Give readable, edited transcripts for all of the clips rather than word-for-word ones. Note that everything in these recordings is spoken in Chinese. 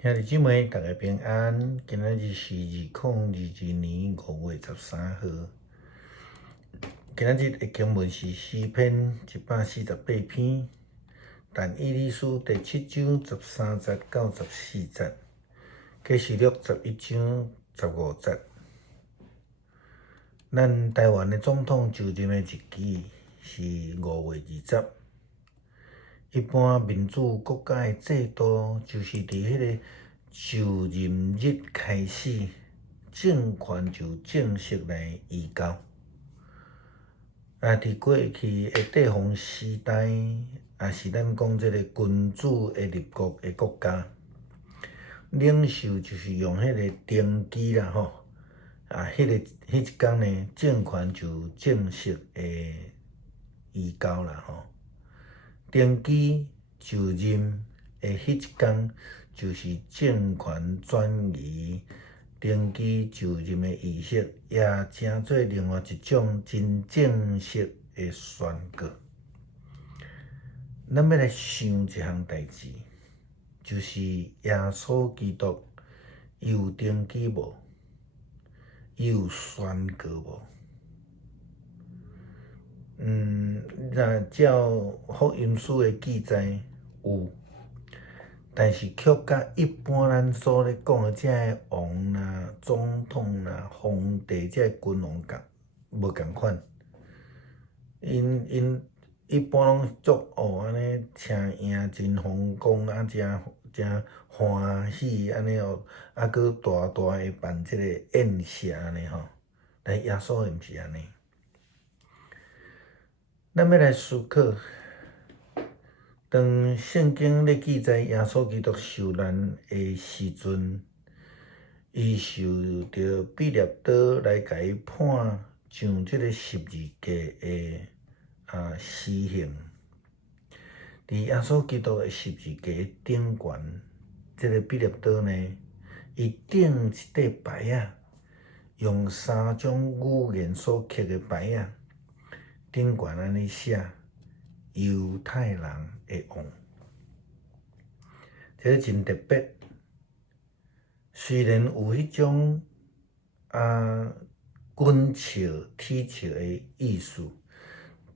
兄弟姊妹，大家平安。今仔日是2022年5月13号。今仔日的经文是诗篇148篇，但以理书第7章13节到14节，启示录11章15节。咱台湾的总统就任的日期是5月20。一般民主国家的制度就是伫迄个就任日开始，政权就正式来移交。伫过去的帝皇时代，也是咱讲即个君主的立国的国家，领袖就是用迄个登基啦吼。迄一天呢，政权就正式的移交啦吼。登基就任的迄一天，就是政权转移、登基就任的仪式，也称做另外一种真正式的宣告。咱要来想一项代志，就是耶稣基督伊有登基无？伊有宣告无？若照福音书的记载有，但是却甲一般咱所咧讲的遮个王啦、总统啦、皇帝遮个君王无共款。因一般拢足安尼请赢真风光真欢喜安尼哦，佫大大的办即个宴席安尼吼。但耶稣毋是安尼。咱要来思考，当圣经咧记载耶稣基督受难的时阵，伊受着彼勒刀来甲伊判上即个十字架的死刑。伫耶稣基督的十字架顶悬，即个彼勒刀呢，伊顶一块牌仔，用3种语言所刻的牌仔。顶悬安尼写犹太人的王，这个真特别。虽然有迄种君笑、铁笑的意思，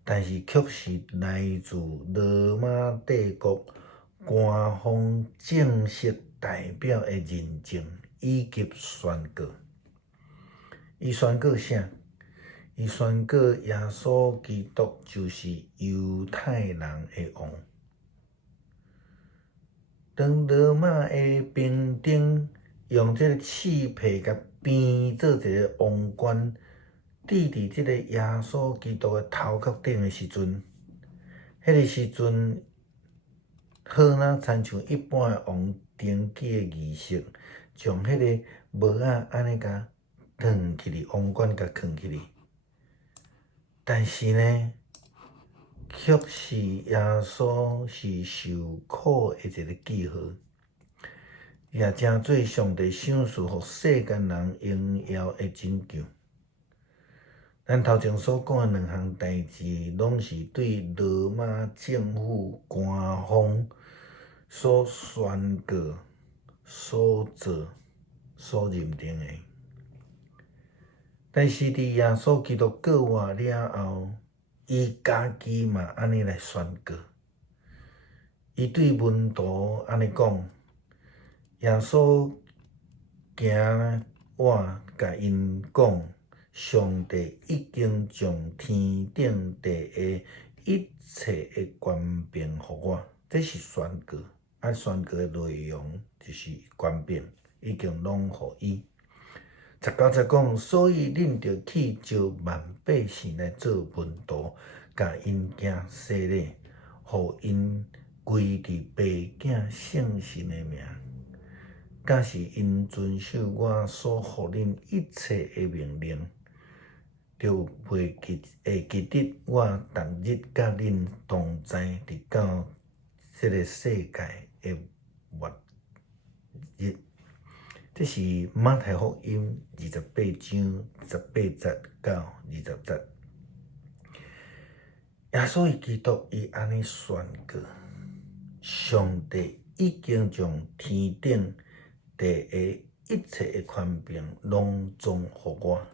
但是却是来自罗马帝国官方正式代表的认证以及宣告。伊宣告啥？伊宣告耶稣基督就是犹太人的王。当罗马的兵丁用这个刺皮甲编做一个王冠，戴伫这个耶稣基督的头壳顶的时阵，迄个时阵好若亲像一般的王登基的仪式，将迄个帽仔安尼甲藏起哩，王冠甲藏起哩。但是呢，却是耶稣是受苦的一个记号，也正做上帝赏赐予世间人荣耀的拯救。咱头前所讲的2项代志，拢是对罗马政府官方所宣告、所做、所认定的。但是伫耶稣基督过活了后，伊家己嘛安尼来宣告。伊对门徒安尼讲：耶稣行我甲因讲，上帝已经将天顶地下一切的权柄予我。这是宣告，宣告的内容就是权柄已经拢予伊。19节讲，所以恁着去招万百姓来做门徒，甲因行洗礼，互因归伫爸囝圣神的名，假使因遵守我所予恁一切的命令，就会记得我逐日甲恁同在，直到这个世界的末日。这是马太福音28章18节到20节。耶稣基督伊安尼宣告：上帝已经将天顶地下一切的权柄拢总互我。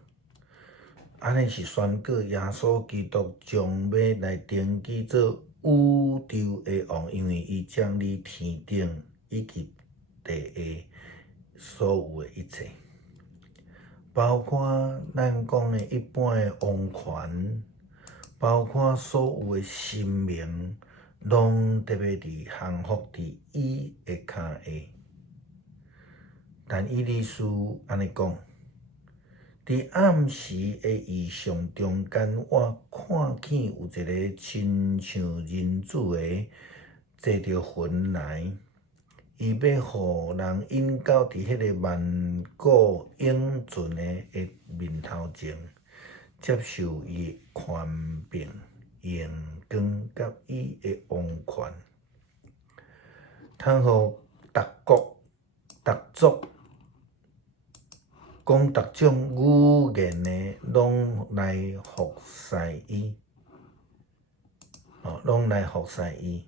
安尼是宣告耶稣基督将要来登基做宇宙的王，因为伊将你天顶以及地下所有的一切，包括咱讲的一般的王权，包括所有的神明，拢特别伫降服伫伊的骹下。但伊律师安尼讲。伫暗时的异象中间，我看见有一个亲像人子的坐着云来，伊要互人引到伫迄个万古永存的面头前，接受伊的权柄、荣光甲伊的王权，通互逐国、逐族。讲逐种语言的拢来服侍伊，拢来服侍伊。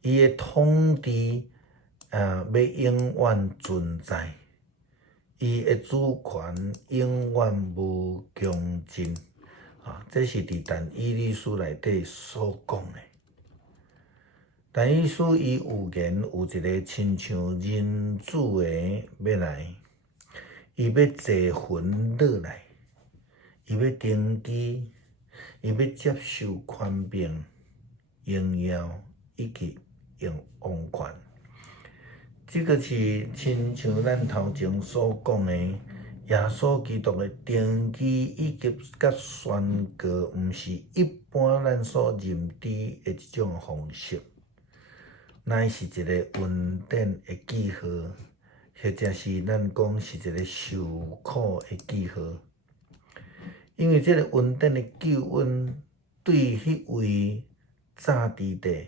伊的统治要永远存在，伊的主权永远无穷尽。这是伫但以理书内底所讲的。但以理书伊有言有一个亲像人子的要来。伊要坐云落来，伊要登基，伊要接受权柄、荣耀以及王权。这个是亲像咱头前所讲的，耶稣基督的登基以及甲宣告，毋是一般咱所认知的一种方式，乃是一个稳定的记号。或者是咱讲是一个受苦的记号，因为这个稳定的救恩对迄位早之地、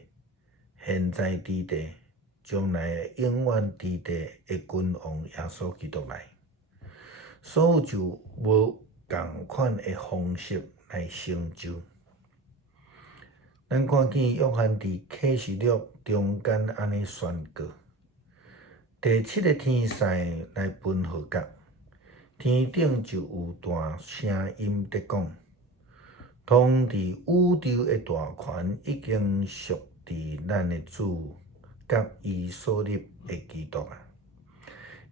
现在之地、将来永远之地的君王耶稣基督来，所有就无共款的方式来成就。咱看见约翰伫启示录中间安尼宣告。第7个天使来分号角，天顶就有大声音在讲：通伫宇宙的大权已经属伫咱的主，甲伊所立的基督啊！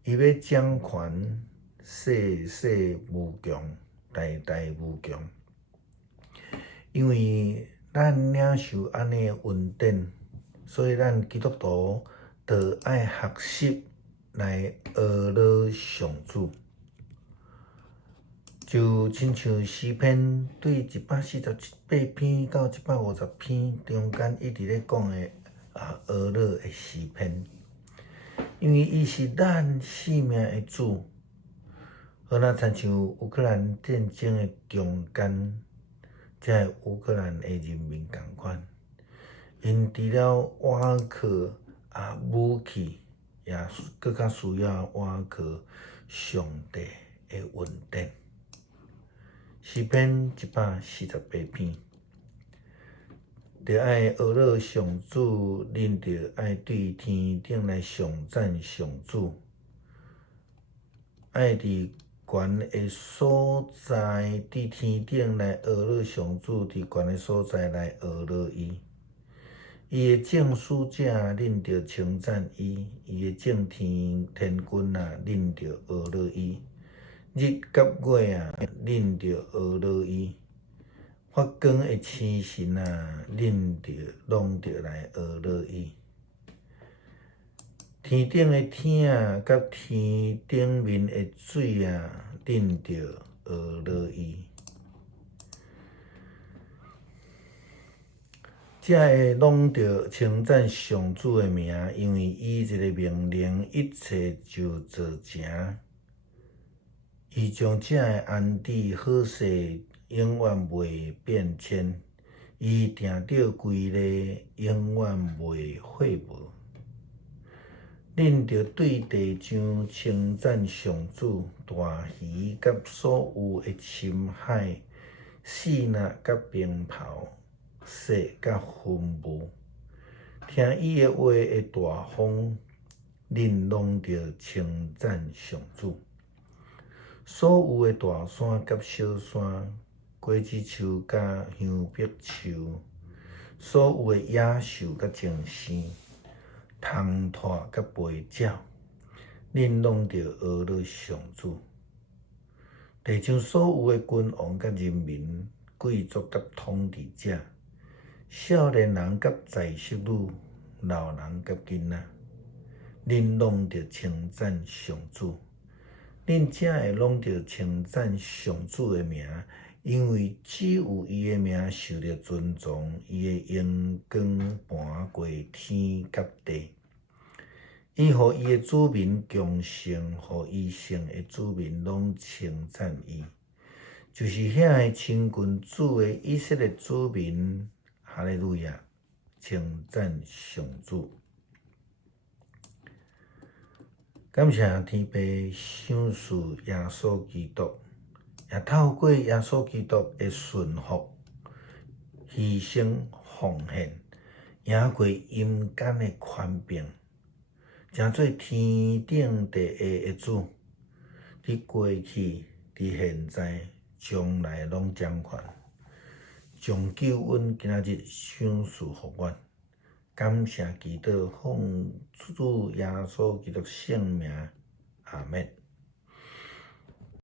伊要掌权，世世无穷，代代无穷。因为咱领受安尼的稳定，所以咱基督徒。就爱学习来学了上主，就亲像诗篇对148篇到150篇中间一直咧讲的学了的诗篇，因为伊是咱性命的主，好那亲像乌克兰战争的中间，这乌克兰的人民同款，因除了瓦靠。武器也更较需要倚靠上帝的稳定。诗篇148篇，着爱学了上主，恁着爱对天顶来上赞上主，爱伫悬的所在，伫天顶来学了上主，伫悬的所在来学了伊。伊的正使者，恁着称赞伊；伊的正天君啊，恁着学了伊；日甲月啊，恁着学了伊；发光的星神啊，恁着拢着来学了伊；天顶的天啊，甲天顶面的水啊，恁着学了伊。这个拢着称赞上主的名，因为伊一个命令，一切就做成。伊将这个安置好势永远袂变迁，伊定着规例永远袂废无。恁着对地上称赞上主，大鱼甲所有的深海、死呐甲冰雹。雪甲云雾，听伊的话的大风，恁拢着称赞上主。所有的大山甲小山，果子树甲香柏树，所有的野兽甲精生，虫豸甲飞鸟，恁拢着学了上主。地上所有的君王甲人民、贵族甲统治者，少年人甲在色女，老人甲囡仔，恁拢着称赞上主。恁才会拢着称赞上主的名，因为只有伊的名受着尊重，伊的荣光盘过天甲地。伊互伊的子民强盛，互伊圣的子民拢称赞伊，就是遐个亲近主的以色列子民。哈利路亚，称赞上主。感谢天父赏赐耶稣基督，也透过耶稣基督的顺服、牺牲、奉献，赢过阴间的权柄，成做天顶地下的主。伫过去、伫现在、将来拢掌权，将救恩今仔日赏赐互阮。感谢基督，奉主耶稣基督圣名，阿门。